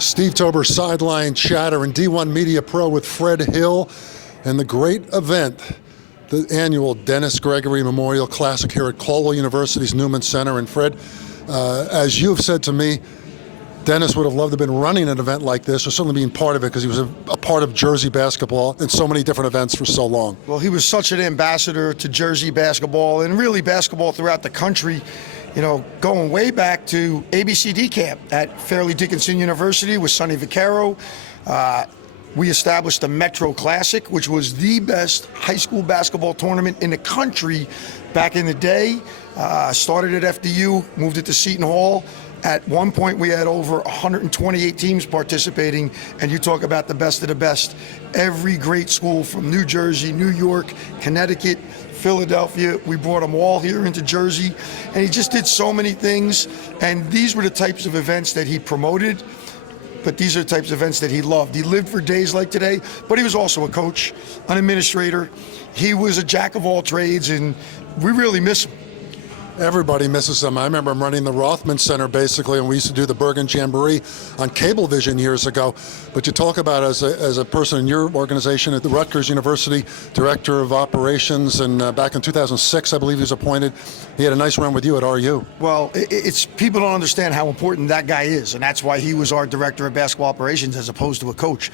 Steve Tober sideline chatter and D1 Media Pro with Fred Hill and the great event, the annual Dennis Gregory Memorial Classic here at Caldwell University's Newman Center. And Fred, as you've said to me, Dennis would have loved to have been running an event like this, or certainly being part of it, because he was a part of Jersey basketball in so many different events for so long. Well, he was such an ambassador to Jersey basketball and really basketball throughout the country. You know, going way back to ABCD camp at Fairleigh Dickinson University with Sonny Vaccaro. We established the Metro Classic, which was the best high school basketball tournament in the country back in the day. Started at FDU, moved it to Seton Hall. At one point, we had over 128 teams participating, and you talk about the best of the best. Every great school from New Jersey, New York, Connecticut, Philadelphia, we brought them all here into Jersey, and he just did so many things, and these were the types of events that he promoted, but these are the types of events that he loved. He lived for days like today, but he was also a coach, an administrator. He was a jack of all trades, and we really miss him. Everybody misses him. I remember him running the Rothman Center, basically, and we used to do the Bergen Jamboree on Cablevision years ago. But you talk about as a person in your organization at the Rutgers University, Director of Operations, and back in 2006, I believe he was appointed. He had a nice run with you at RU. Well, it's people don't understand how important that guy is, and that's why he was our Director of Basketball Operations as opposed to a coach.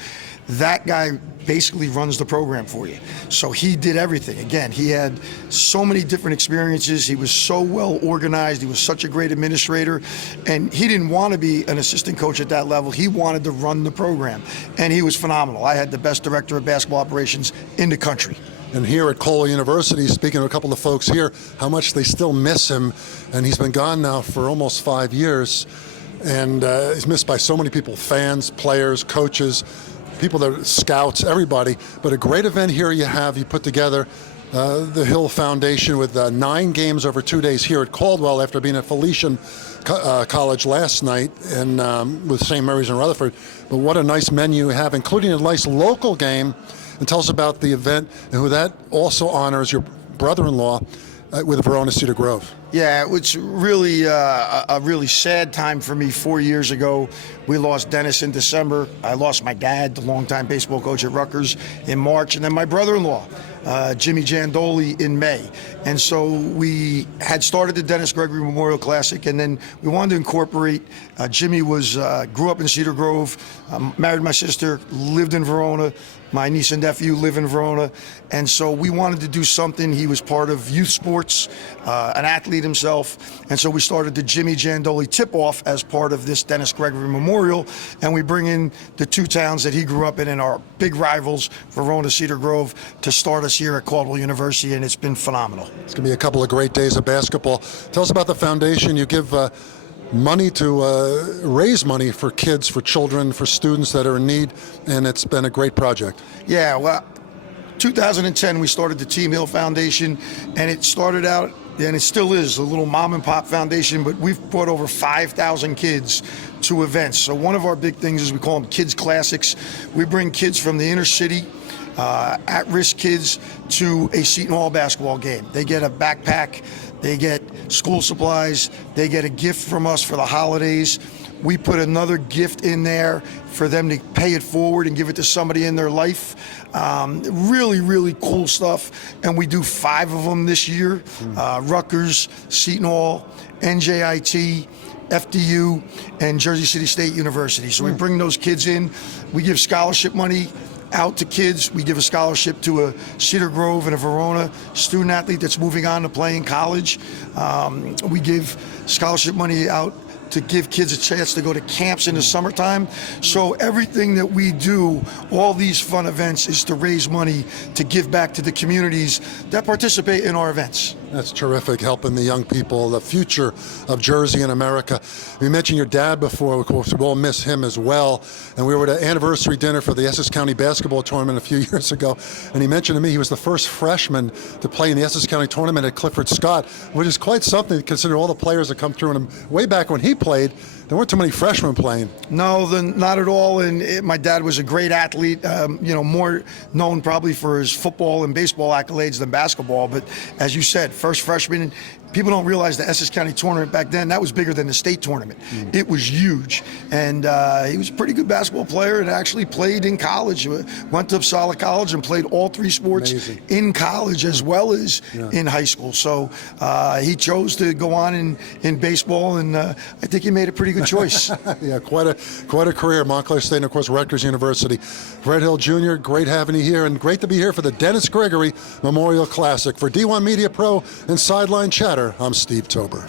That guy basically runs the program for you. So he did everything. Again, he had so many different experiences. He was so well organized. He was such a great administrator. And he didn't want to be an assistant coach at that level. He wanted to run the program. And he was phenomenal. I had the best Director of Basketball Operations in the country. And here at Caldwell University, speaking to a couple of folks here, how much they still miss him. And he's been gone now for almost 5 years. And he's missed by so many people, fans, players, coaches, people that are scouts, everybody. But a great event here you put together the Hill Foundation with 9 games over 2 days here at Caldwell after being at Felician College last night and with St. Mary's and Rutherford. But what a nice menu you have, including a nice local game. And tell us about the event and who that also honors, your brother-in-law with Verona Cedar Grove. Yeah, it's really a really sad time for me. 4 years ago, we lost Dennis in December. I lost my dad, the longtime baseball coach at Rutgers, in March, and then my brother-in-law, Jimmy Jandoli, in May. And so we had started the Dennis Gregory Memorial Classic, and then we wanted to incorporate. Jimmy grew up in Cedar Grove, married my sister, lived in Verona. My niece and nephew live in Verona, and so we wanted to do something. He was part of youth sports, an athlete himself, and so we started the Jimmy Jandoli tip-off as part of this Dennis Gregory Memorial, and we bring in the 2 towns that he grew up in and our big rivals, Verona, Cedar Grove, to start us here at Caldwell University, and it's been phenomenal. It's going to be a couple of great days of basketball. Tell us about the foundation. You give money to raise money for kids, for children, for students that are in need, and it's been a great project. Yeah, well, 2010 we started the Team Hill Foundation, and it started out, and it still is, a little mom and pop foundation, but we've brought over 5,000 kids to events. So one of our big things is we call them Kids Classics. We bring kids from the inner city, at-risk kids, to a Seton Hall basketball game. They get a backpack, they get school supplies, they get a gift from us for the holidays. We put another gift in there for them to pay it forward and give it to somebody in their life. Really, really cool stuff. And we do 5 of them this year. Rutgers, Seton Hall, NJIT, FDU, and Jersey City State University. So we bring those kids in. We give scholarship money out to kids. We give a scholarship to a Cedar Grove and a Verona student athlete that's moving on to play in college. We give scholarship money out to give kids a chance to go to camps in the summertime. So everything that we do, all these fun events, is to raise money to give back to the communities that participate in our events. That's terrific, helping the young people, the future of Jersey and America. You mentioned your dad before, of course, we'll miss him as well. And we were at an anniversary dinner for the Essex County basketball tournament a few years ago, and he mentioned to me he was the first freshman to play in the Essex County tournament at Clifford Scott, which is quite something considering all the players that come through. And way back when he played, there weren't too many freshmen playing. No, not at all. And my dad was a great athlete, more known probably for his football and baseball accolades than basketball. But as you said, first freshman, people don't realize the Essex County tournament back then, that was bigger than the state tournament. It was huge. And he was a pretty good basketball player and actually played in college. Went to Uppsala College and played all three sports in college as well as in high school. So he chose to go on in baseball, and I think he made a pretty good choice. Yeah, quite a career. Montclair State and, of course, Rutgers University. Red Hill Jr., great having you here, and great to be here for the Dennis Gregory Memorial Classic. For D1 Media Pro and Sideline Chatter, I'm Steve Tober.